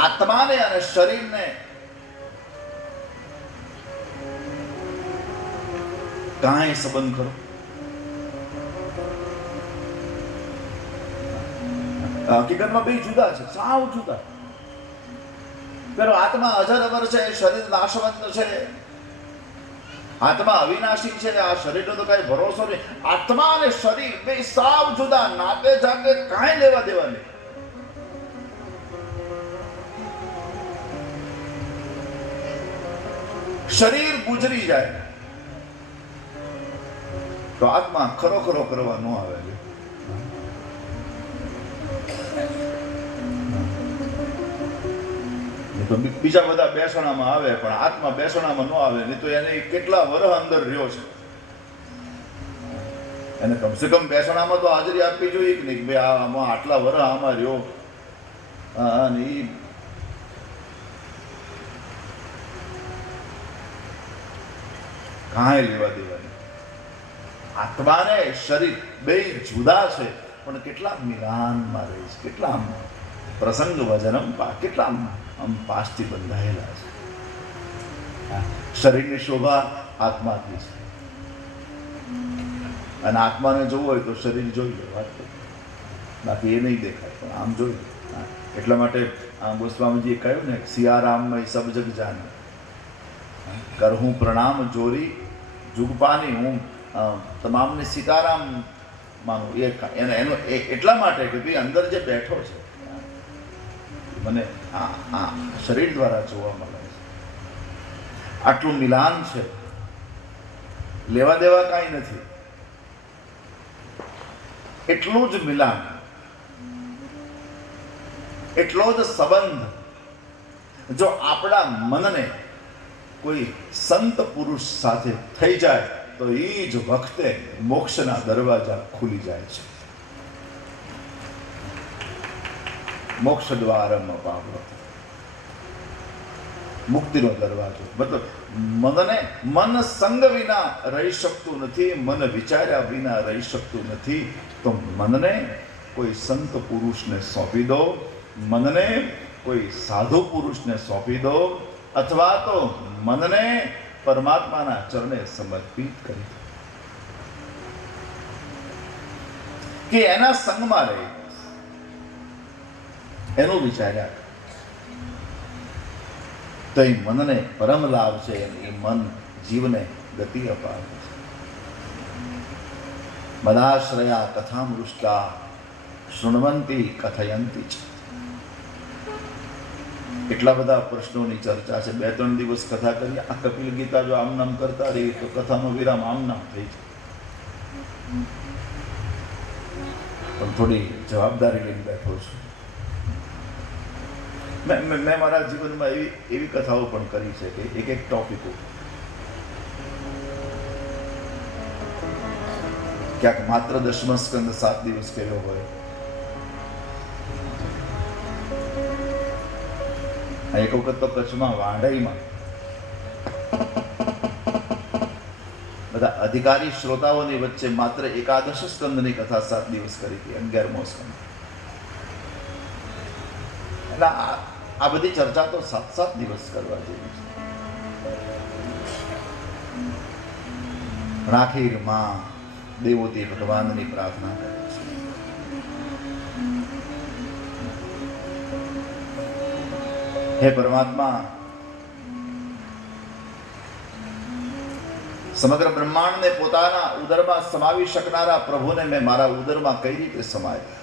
આત્માને અને શરીરને કાંઈ સંબંધ ખરો? હકીકતમાં બે જુદા છે, સાવ જુદા. પેલો આત્મા અજર અમર છે, શરીર નાશવંત છે. આત્મા અવિનાશી છે, આ શરીરનો તો કઈ ભરોસો નહીં. આત્મા અને શરીર બે સાવ જુદા, નાતે જાતે કાંઈ લેવા દેવા નહીં. શરીર ગુજરી જાય તો આત્મા ખરો ખરો કરવા ન આવે. તો બીજા બધા બેસણામાં આવે, પણ આત્મા બેસણામાં ન આવે. નહીં તો એને કેટલા વર્ષ અંદર રહ્યો છે, એને કમસે કમ બેસણામાં તો હાજરી આપવી જોઈએ કે નહીં, ભાઈ આમાં આટલા વર્ષ આમાં રહ્યો. અને કાંઈ લેવા દેવા નહીં. આત્મા ને શરીર બે જુદા છે, પણ કેટલા મિલાનમાં રહે છે, કેટલા પ્રસંગ વજનમ કેટલા આમ પાસથી બંધાયેલા છે. શરીરની શોભા આત્માથી છે, અને આત્માને જોવું હોય તો શરીર જોઈ લો, વાત કરી. બાકી એ નહીં દેખાય, પણ આમ જોઈ લો. એટલા માટે આમ ગોસ્વામીજીએ કહ્યું ને, સિયારામમય સબ જગ જાને, કરહું પ્રણામ જોરી જુગપાની, હું તમામને સીતારામ માનું. એનો એટલા માટે કે ભાઈ અંદર જે બેઠો છે મને આ શરીર દ્વારા જોવા મળે છે. આટલું મિલાન છે, લેવા દેવા કાંઈ નથી. એટલું જ મિલાન, એટલો જ સંબંધ જો આપણા મનને કોઈ સંત પુરુષ સાથે થઈ જાય તો એ જ વખતે મોક્ષના દરવાજા ખુલી જાય છે. મોક્ષ દ્વારમ અપાવ્ર, મુક્તિનો દરવાજો. મતલબ મન સંગ વિના રહી શકતું નથી, મન વિચાર્યા વિના રહી શકતું નથી. તો મનને કોઈ સંત પુરુષને સોંપી દો, મનને કોઈ સાધુ પુરુષને સોંપી દો, અથવા તો મનને પરમાત્માના ચરણે સમર્પિત કરી દો કે એના સંગમાં રહે, એનું વિચાર્યા તો એ મનને પરમ લાભ છે. એ મન જીવને ગતિ અપાવે છે. મદાશ્રયા કથામૃષ્ટા શૃણવંતી કથયંતી છે. એટલા બધા પ્રશ્નોની ચર્ચા છે. 2-3 દિવસ કથા કરી. આ કપિલ ગીતા જો આમ નામ કરતા રહી તો કથાનો વિરામ આમ નામ થઈ જાય. પણ થોડી જવાબદારી લઈને બેઠો છું. મેં મારા જીવનમાં એવી કથાઓ પણ કરી છે કે એક ટોપિકો ક્યાંક માત્ર 10મા સ્કંદ 7 દિવસ કર્યો હોય, એક વખત તો કચ્છમાં વાંઢઈમાં બધા અધિકારી શ્રોતાઓની વચ્ચે માત્ર 11 સ્કંદની કથા 7 દિવસ કરી હતી. 11મો સ્કંદ. એટલે આ બધી ચર્ચા તો 7 દિવસ કરવા જેવી છે. આખીરમાં દેવોથી ભગવાનની પ્રાર્થના કરે છે, હે પરમાત્મા, સમગ્ર બ્રહ્માંડને પોતાના ઉદરમાં સમાવી શકનારા પ્રભુને મેં મારા ઉદરમાં કઈ રીતે સમાવ્યા?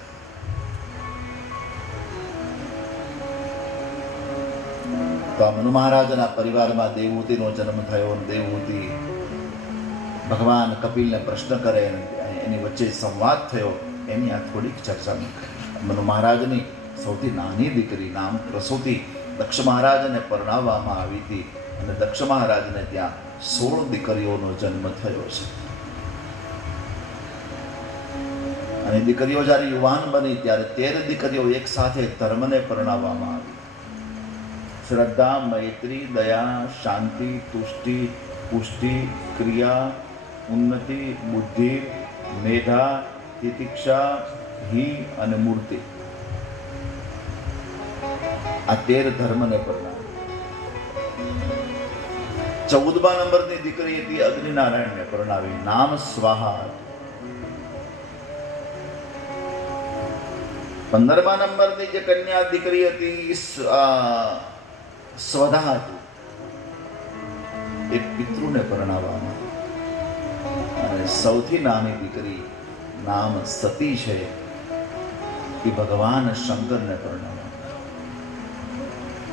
તો આ મનુ મહારાજના પરિવારમાં દેવહૂતિનો જન્મ થયો. દેવહૂતિ ભગવાન કપિલને પ્રશ્ન કરે, એની વચ્ચે સંવાદ થયો. એની આ થોડીક ચર્ચા મેં કરી. મનુ મહારાજની સૌથી નાની દીકરી નામ પ્રસૂતિ દક્ષ મહારાજને પરણાવવામાં આવી હતી, અને દક્ષ મહારાજને ત્યાં 16 દીકરીઓનો જન્મ થયો છે. અને દીકરીઓ જ્યારે યુવાન બની ત્યારે 13 દીકરીઓ એક સાથે ધર્મને પરણાવવામાં આવી. શ્રદ્ધા, મૈત્રી, દયા, શાંતિ, તુષ્ટિ, પુષ્ટિ, ક્રિયા, ઉન્નતિ, બુદ્ધિ, મેધા, તિતિક્ષા, હિ અને મૂર્તિ. આ 13 ધર્મને પરણાવી. 14મા નંબરની દીકરી હતી અગ્નિનારાયણને પરણાવી, નામ સ્વાહા. 15મા નંબરની જે કન્યા દીકરી હતી સ્વધા હતી, એ પિતૃને પરણાવવામાં. અને સૌથી નાની દીકરી નામ સતી છે, એ ભગવાન શંકરને પરણાવવામાં.